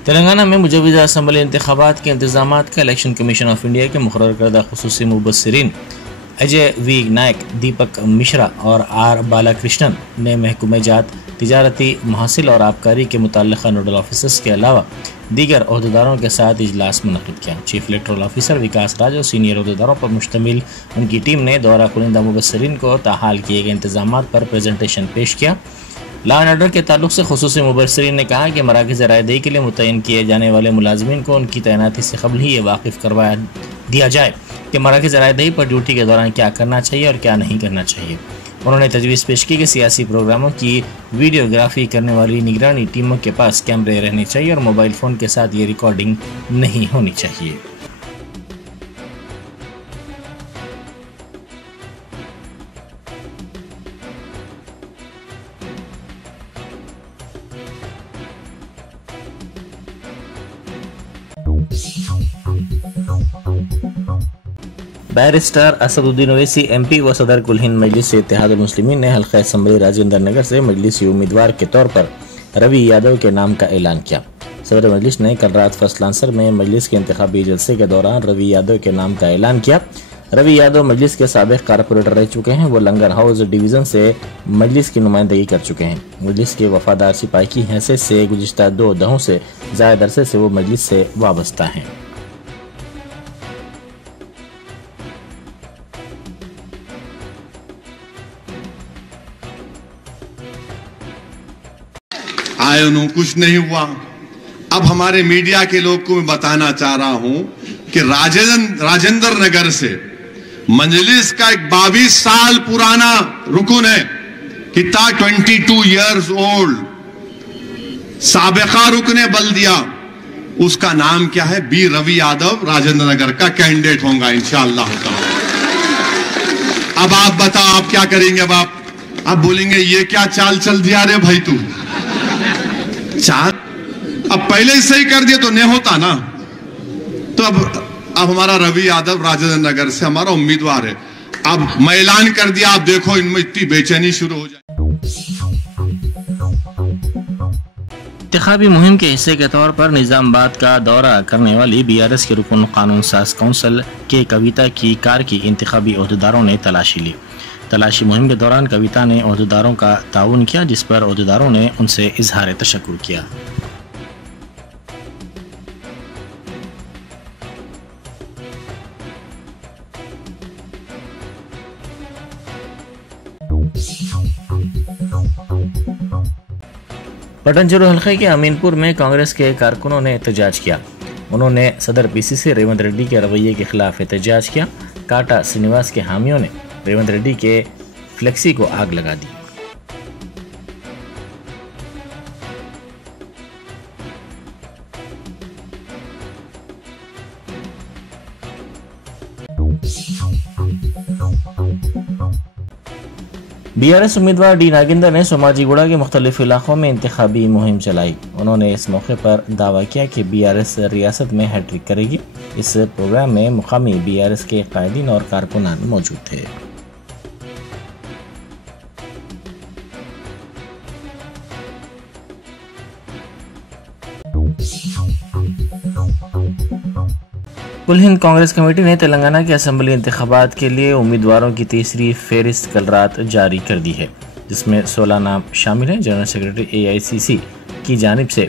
तेलंगाना में मुजव्विज़ा असम्बली इंतखाबात के इंतजामात का इलेक्शन कमीशन ऑफ इंडिया के मुकर्रर करदा खुसूसी मुबस्सिरीन अजय वी नायक, दीपक मिश्रा और आर बालाकृष्णन ने महकूमा जात, तिजारती, महसिल और आबकारी के मुतल्लिक़ा नोडल ऑफिसर्स के अलावा दीगर अहदेदारों के साथ इजलास मुनक़िद किया। चीफ इलेक्टोरल ऑफिसर विकास राज और सीनियर अहदेदारों पर मुश्तमिल उनकी टीम ने दौरा कुनिंदा मुबस्सिरीन को ताहाल किए गए इंतजामात पर प्रेजेंटेशन पेश किया। लॉ एंड ऑर्डर के ताल्लुक से खुसूसी मुबस्सिरीन ने कहा कि मराकज़ रायदही के लिए मुतय्यन किए जाने वाले मुलाजमीन को उनकी तैनाती से कबल ही ये वाकिफ़ करवा दिया जाए कि मराकज़ रायदही पर ड्यूटी के दौरान क्या करना चाहिए और क्या नहीं करना चाहिए। उन्होंने तजवीज़ पेश की कि सियासी प्रोग्रामों की वीडियोग्राफी करने वाली निगरानी टीमों के पास कैमरे रहने चाहिए और मोबाइल फ़ोन के साथ ये रिकॉर्डिंग नहीं होनी चाहिए। बैरिस्टर असदुद्दीन ओवैसी एमपी व सदर कुल हिंद मजलिस इत्तेहादुल मुस्लिमीन ने हल्का असम्बली राजेंद्र नगर से मजलिसी उम्मीदवार के तौर पर रवि यादव के नाम का ऐलान किया। सदर मजलिस ने कल रात फर्स्ट लांसर में मजलिस के इंतखाबी जलसे के दौरान रवि यादव के नाम का ऐलान किया। रवि यादव मजलिस के साबिक कारपोरेटर रह चुके हैं। वो लंगर हाउस डिवीज़न से मजलिस की नुमाइंदगी कर चुके हैं। मजलिस के वफादार सिपाही की हैसियत से गुज़िश्ता 2 दहों से ज़्यादा अरसे से वो मजलिस से वाबस्ता हैं। आए उन्हों कुछ नहीं हुआ। अब हमारे मीडिया के लोग को मैं बताना चाह रहा हूं कि राजेंद्र नगर से मजलिस का एक 22 साल पुराना रुकन है, कितना 22 इयर्स ओल्ड साबिका रुकने बल्दिया, उसका नाम क्या है? बी रवि यादव राजेंद्र नगर का कैंडिडेट होगा इंशाअल्लाह। अब आप बताओ आप क्या करेंगे? अब बोलेंगे ये क्या चाल चल दिया रे भाई तू, चाल अब पहले ही सही कर दिया तो नहीं होता ना। तो अब हमारा रवि यादव राजेंद्र नगर से हमारा उम्मीदवार है। अब मैं ऐलान कर दिया, आप देखो इनमें इतनी बेचैनी शुरू हो जाए। इंतखाबी मुहिम के हिस्से के तौर पर निजामाबाद का दौरा करने वाली बीआरएस के रुकन कानून साज काउंसिल के कविता की कार की इंतखाबी अहदेदारों ने तलाशी ली। तलाशी मुहिम के दौरान कविता ने अहदेदारों का ताउन किया, जिस पर अहदेदारों ने उनसे इजहार तशक्कुर किया। पटनचेरू हल्के के अमीनपुर में कांग्रेस के कारकुनों ने एहतजाज किया। उन्होंने सदर पीसीसी रेवंत रेड्डी के रवैये के खिलाफ एहतजाज किया। काटा श्रीनिवास के हामियों ने रेवंत रेड्डी के फ्लेक्सी को आग लगा दी। बीआरएस उम्मीदवार डी नागेंद्र ने सोमाजीगुड़ा के मुख्तलिफ इलाकों में इंतखाबी मुहिम चलाई। उन्होंने इस मौके पर दावा किया कि बीआरएस रियासत में हैट्रिक करेगी। इस प्रोग्राम में मुकामी बीआरएस के कायदीन और कारकुनान मौजूद थे। कुल हिंद कांग्रेस कमेटी ने तेलंगाना के असम्बली इंतखाबात के लिए उम्मीदवारों की तीसरी फहरिस्त कल रात जारी कर दी है, जिसमें 16 नाम शामिल हैं। जनरल सेक्रेटरी AICC की जानिब से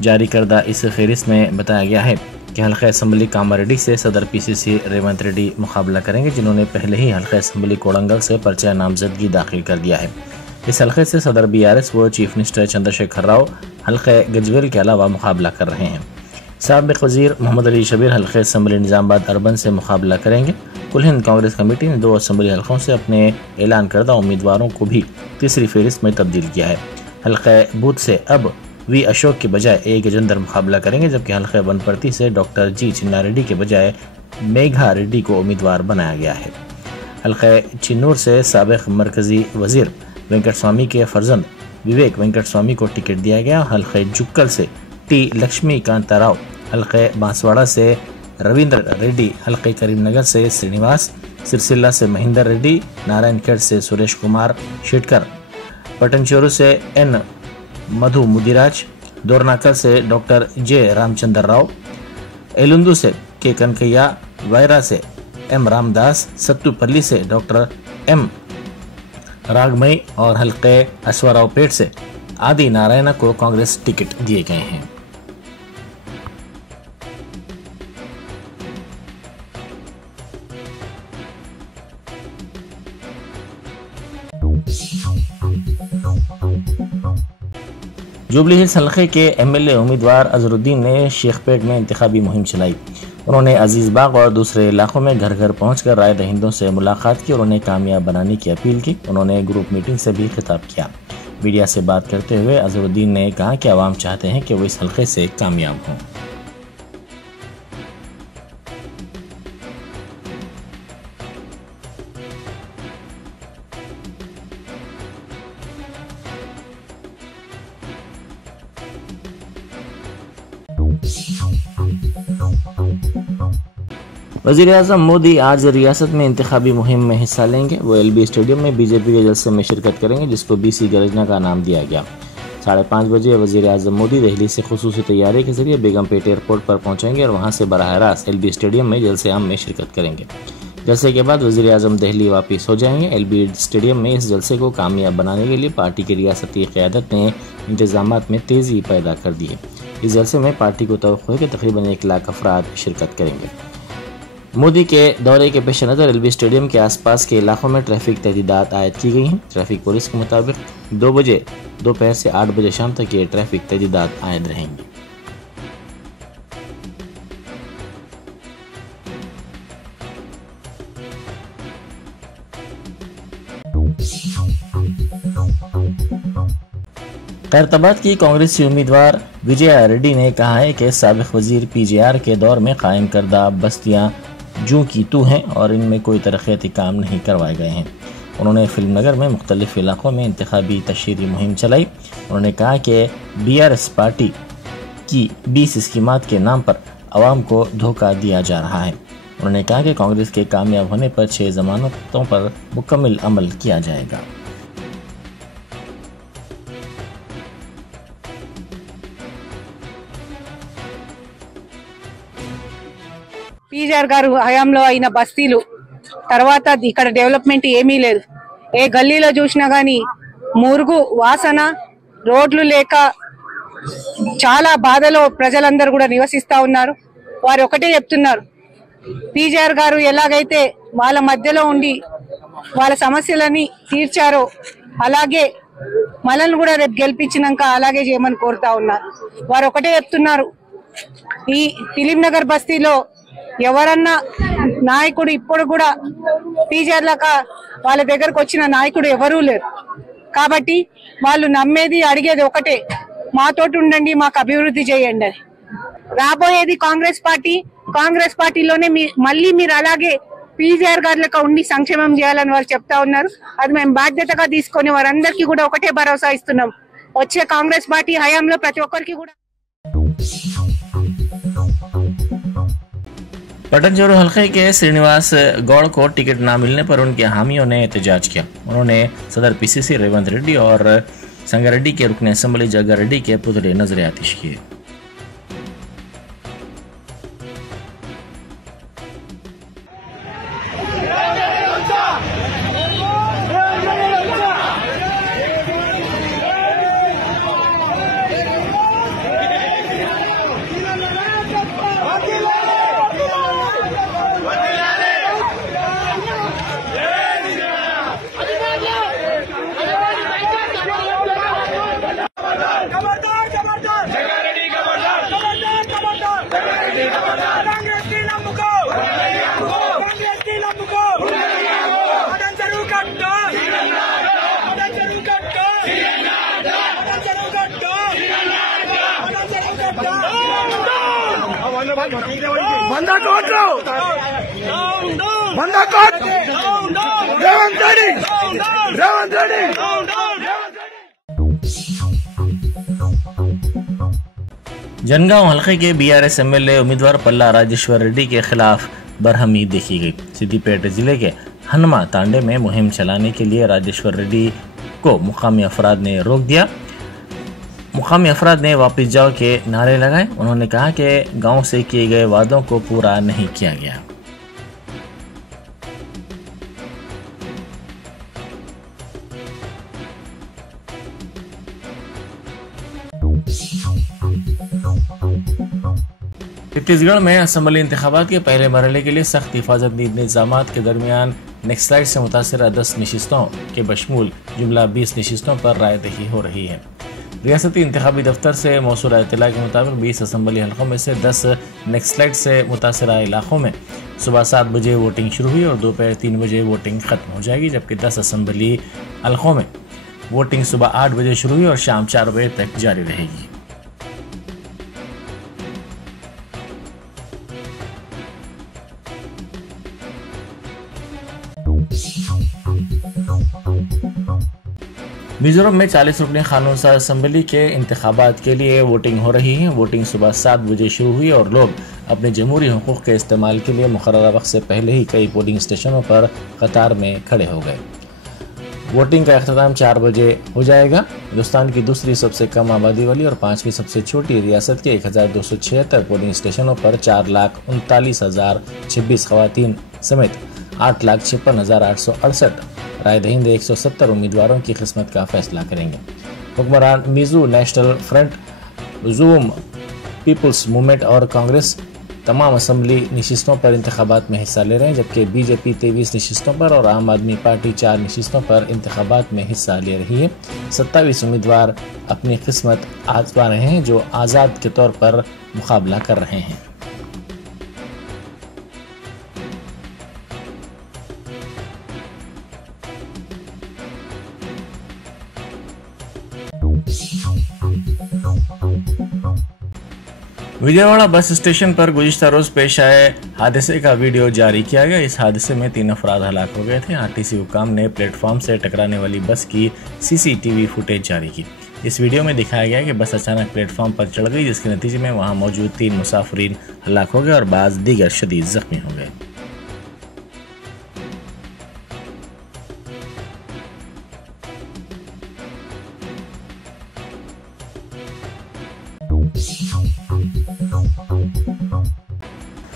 जारी करदा इस फहरिस्त में बताया गया है कि हल्का असम्बली कामारेड्डी से सदर PCC रेवंत रेड्डी मुकाबला करेंगे, जिन्होंने पहले ही हल्का असम्बली कोडंगल से पर्चा नामजदगी दाखिल कर दिया है। इस हल्के से सदर BRS व चीफ मिनिस्टर चंद्रशेखर राव हल्के गजवेल के अलावा मुकाबला कर रहे हैं। साबिक़ वज़ीर मोहम्मद अली शबीर हल्के असम्बली निज़ामाबाद अर्बन से मुकाबला करेंगे। कुल हिंद कांग्रेस कमेटी ने 2 असम्बली हल्कों से अपने ऐलान करदा उम्मीदवारों को भी तीसरी फहरिस्त में तब्दील किया है। हल्के बूथ से अब V अशोक के बजाय A गजेंद्र मुकाबला करेंगे, जबकि हल्के बनपर्ती से डॉक्टर G चिन्ना रेड्डी के बजाय मेघा रेड्डी को उम्मीदवार बनाया गया है। हल्के चिन्नूर से साबिक़ मरकज़ी वज़ीर वेंकट स्वामी के फर्जंद विवेक वेंकट स्वामी को टिकट दिया गया। हल्के जुक्कल से T लक्ष्मीकांता राव, हल्के बांसवाड़ा से रविंद्र रेड्डी, हल्के करीमनगर से श्रीनिवास, सिरसिल्ला से महेंद्र रेड्डी, नारायणखेड़ से सुरेश कुमार शेटकर, पटनचेरू से N मधु मुदिराज, दोरनाकल से डॉक्टर जे रामचंद्र राव, एलुंदू से के कनकैया, वायरा से एम रामदास, सत्तूपल्ली से डॉक्टर एम रागमई और हल्के अश्वारावपेट से आदि नारायण को कांग्रेस टिकट दिए गए हैं। जुबली हिल्स हल्के के एमएलए उम्मीदवार अजहरुद्दीन ने शेखपेट में इंतखाबी मुहिम चलाई। उन्होंने अजीज बाग और दूसरे इलाकों में घर घर पहुंचकर राय दहिंदों से मुलाकात की और उन्हें कामयाब बनाने की अपील की। उन्होंने ग्रुप मीटिंग से भी खिताब किया। मीडिया से बात करते हुए अजहरुद्दीन ने कहा कि आवाम चाहते हैं कि वो इस हल्के से कामयाब हों। वज़ीर-ए-आज़म मोदी आज रियासत में इंतखाबी मुहिम में हिस्सा लेंगे। वो एलबी स्टेडियम में बीजेपी के जलसे में शिरकत करेंगे, जिसको बीसी गर्जना का नाम दिया गया। 5:30 बजे वज़ीर-ए-आज़म मोदी दिल्ली से खुसूसी तैयारी के जरिए बेगमपेट एयरपोर्ट पर पहुंचेंगे और वहां से बराह रास्त एलबी स्टेडियम में जलसे आम में शिरकत करेंगे। जलसे के बाद वज़ीर-ए-आज़म दिल्ली वापस हो जाएंगे। एलबी स्टेडियम में इस जलसे को कामयाब बनाने के लिए पार्टी की रियासती क़यादत ने इंतजामात में तेज़ी पैदा कर दी है। इस जलसे में पार्टी को तवक्को है कि तकरीबन 1 लाख अफराद शिरकत करेंगे। मोदी के दौरे के पेश नज़र एलबी स्टेडियम के आसपास के इलाकों में ट्रैफिक तहदीदात आयद की गई हैं। ट्रैफिक पुलिस के मुताबिक 2 बजे दोपहर से 8 बजे शाम तक ये ट्रैफिक तहदीदात आयद रहेंगी। खैरताबाद की कांग्रेसी उम्मीदवार विजया रेड्डी ने कहा है कि साबिक वजीर पीजेआर के दौर में कायम करदा बस्तियां जू की तू हैं और इनमें कोई तरक्याती काम नहीं करवाए गए हैं। उन्होंने फिल्म नगर में मुख्तलिफ इलाकों में इंतखाबी तशहीरी मुहिम चलाई। उन्होंने कहा कि बीआरएस पार्टी की 20 स्कीमात के नाम पर आवाम को धोखा दिया जा रहा है। उन्होंने कहा कि कांग्रेस के कामयाब होने पर 6 जमानतों पर मुकम्मल अमल किया जाएगा। పీజీఆర్ గారు హయాంలో అయిన బస్తీలు తర్వాత ఇక్కడ డెవలప్మెంట్ ఏమీ లేదు. ఏ గల్లీలో చూసినా గానీ మురుగు వాసన, రోడ్లు లేక చాలా బాధలో ప్రజలందరూ కూడా నివసిస్తా ఉన్నారు. వారు ఒకటే చెప్తున్నారు, పీజీఆర్ గారు ఎలాగైతే వాళ్ళ మధ్యలో ఉండి వాళ్ళ సమస్యలని తీర్చారో అలాగే మనల్ని కూడా రేపు గెలిపించినాక అలాగే చేయమని కోరుతా ఉన్నారు. వారు ఒకటే చెప్తున్నారు, ఈ ఫిలిం నగర్ బస్తీలో ఎవరన్నా నాయకుడు ఇప్పుడు కూడా పీజీఆర్ లాగా వాళ్ళ దగ్గరకు వచ్చిన నాయకుడు ఎవరూ లేరు. కాబట్టి వాళ్ళు నమ్మేది అడిగేది ఒకటే, మాతోటి ఉండండి, మాకు అభివృద్ధి చేయండి అని. రాబోయేది కాంగ్రెస్ పార్టీ. కాంగ్రెస్ పార్టీలోనే మళ్ళీ మీరు అలాగే పీజీఆర్ గారి లెక్క ఉండి సంక్షేమం చేయాలని వాళ్ళు చెప్తా ఉన్నారు. అది మేము బాధ్యతగా తీసుకొని వారందరికీ కూడా ఒకటే భరోసా ఇస్తున్నాం, వచ్చే కాంగ్రెస్ పార్టీ హయాంలో ప్రతి ఒక్కరికి కూడా। पटन चोरू हल्के के श्रीनिवास गौड़ को टिकट न मिलने पर उनके हामियों ने एहतजाज किया। उन्होंने सदर पीसीसी रेवंत रेड्डी और संगारेड्डी के रुकने असेंबली जग्गा रेड्डी के पुतले नजर आतिश किए। जनगांव हल्के के बीआरएस एमएलए उम्मीदवार पल्ला राजेश्वर रेड्डी के खिलाफ बरहमी देखी गई। सिद्दीपेट जिले के हनमा तांडे में मुहिम चलाने के लिए राजेश्वर रेड्डी को मुकामी अफराद ने रोक दिया। मुकामी अफराद ने वापस जाओ के नारे लगाए। उन्होंने कहा कि गांव से किए गए वादों को पूरा नहीं किया गया। छत्तीसगढ़ में असेंबली इंतखाबात के पहले मरहले के लिए सख्त हिफाजती इंतजाम के दरमियान नेक्सलाइट से मुतासर 10 नशिस्तों के बशमूल जुमला 20 नशिस्तों पर रायदही हो रही है। रियासती इंतखाबी दफ्तर से मौसूल इत्तला के मुताबिक 20 असेंबली हलकों में से 10 नेक्सलाइट से मुतासर इलाकों में सुबह 7 बजे वोटिंग शुरू हुई और दोपहर 3 बजे वोटिंग खत्म हो जाएगी, जबकि 10 असेंबली हलकों में वोटिंग सुबह 8 बजे शुरू हुई और शाम 4 बजे तक जारी रहेगी। मिजोरम में 40 रुकनी कानून साज असेंबली के इंतखाबात के लिए वोटिंग हो रही है। वोटिंग सुबह 7 बजे शुरू हुई और लोग अपने जमहूरी हुकूक के इस्तेमाल के लिए मुकर्ररा वक्त से पहले ही कई पोलिंग स्टेशनों पर कतार में खड़े हो गए। वोटिंग का अख्ताम 4 बजे हो जाएगा। हिंदुस्तान की दूसरी सबसे कम आबादी वाली और 5वीं सबसे छोटी रियासत के 1276 पोलिंग स्टेशनों पर 4,39,026 खवातीन समेत 8,56,868 रायदहिंदे 170 उम्मीदवारों की किस्मत का फैसला करेंगे। हुक्मरान Mizo national front, zoom people's movement और कांग्रेस तमाम असेंबली नशिस्तों पर इंतखाबात में हिस्सा ले रहे हैं, जबकि बीजेपी 23 नशिस्तों पर और आम आदमी पार्टी 4 नशिस्तों पर इंतखाबात में हिस्सा ले रही है। 27 उम्मीदवार अपनी किस्मत आजमा रहे हैं जो आज़ाद के तौर पर मुकाबला कर रहे हैं। विजयवाड़ा बस स्टेशन पर गुज़िश्ता रोज पेश आए हादसे का वीडियो जारी किया गया। इस हादसे में 3 अफराद हलाक हो गए थे। आरटीसी हुकाम ने प्लेटफॉर्म से टकराने वाली बस की सीसीटीवी फुटेज जारी की। इस वीडियो में दिखाया गया कि बस अचानक प्लेटफॉर्म पर चढ़ गई, जिसके नतीजे में वहां मौजूद 3 मुसाफिरीन हलाक हो गए और बाज़ दीगर शदीद जख्मी हो गए।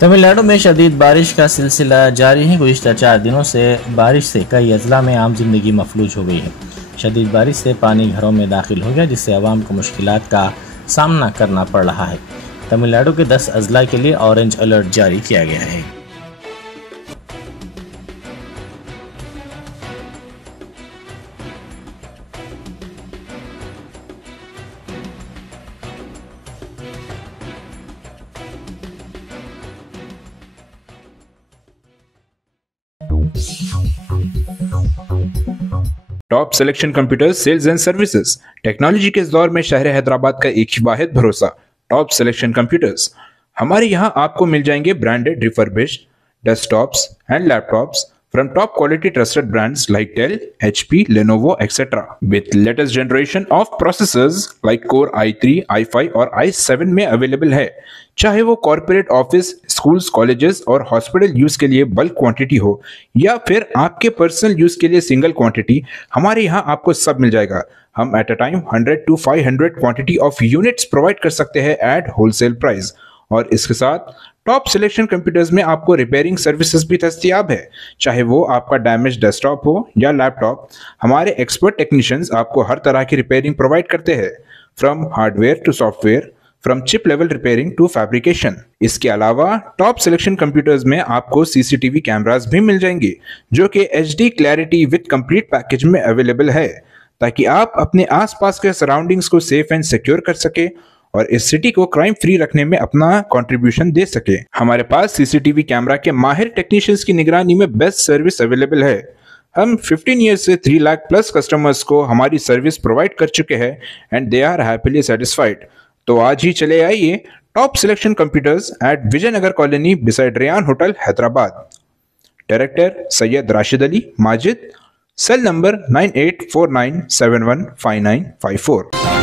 तमिलनाडु में शदीद बारिश का सिलसिला जारी है। गुज़िश्ता 4 दिनों से बारिश से कई अजला में आम जिंदगी मफलूज हो गई है। शदीद बारिश से पानी घरों में दाखिल हो गया, जिससे अवाम को मुश्किलात का सामना करना पड़ रहा है। तमिलनाडु के 10 अजला के लिए ऑरेंज अलर्ट जारी किया गया है। Top selection computers sales and services. Technology के इस दौर में शहर हैदराबाद का एक ही वाहिद भरोसा टॉप सिलेक्शन कंप्यूटर्स। हमारे यहाँ आपको मिल जाएंगे branded refurbished desktops and laptops from top quality trusted brands like Dell, HP, Lenovo, etc. with latest generation of processors like Core i3, i5 और i7 में अवेलेबल है। चाहे वो कॉर्पोरेट ऑफिस, स्कूल्स, कॉलेजेस और हॉस्पिटल यूज के लिए bulk quantity हो या फिर आपके पर्सनल यूज के लिए सिंगल क्वांटिटी, हमारे यहाँ आपको सब मिल जाएगा। हम at a time 100 to 500 quantity of units provide कर सकते हैं एट होलसेल प्राइस। और इसके साथ टॉप सिलेक्शन कंप्यूटर्स में आपको रिपेयरिंग सर्विसेज भी दस्तयाब है। चाहे वो आपका डैमेज डेस्कटॉप हो या लैपटॉप, हमारे एक्सपर्ट टेक्नीशियंस आपको हर तरह की रिपेयरिंग प्रोवाइड करते हैं, from hardware to software, from chip level repairing to fabrication. इसके अलावा टॉप सिलेक्शन कंप्यूटर्स में आपको सीसीटीवी कैमरास भी मिल जाएंगे जो कि HD clarity with complete package में अवेलेबल है, ताकि आप अपने आसपास के सराउंडिंग्स को सेफ एंड सिक्योर कर सके और इस सिटी को क्राइम फ्री रखने में अपना कंट्रीब्यूशन दे सके। हमारे पास सीसीटीवी कैमरा के माहिर टेक्नीशियंस की निगरानी में बेस्ट सर्विस अवेलेबल है। हम 15 ईयर्स से 3 लाख प्लस कस्टमर्स को हमारी सर्विस प्रोवाइड कर चुके हैं and they are happily satisfied. तो आज ही चले आइए top selection computers at Vijayanagar colony beside Ryan hotel Hyderabad. Director Syed Rashid Ali Majid, cell number 9849715954।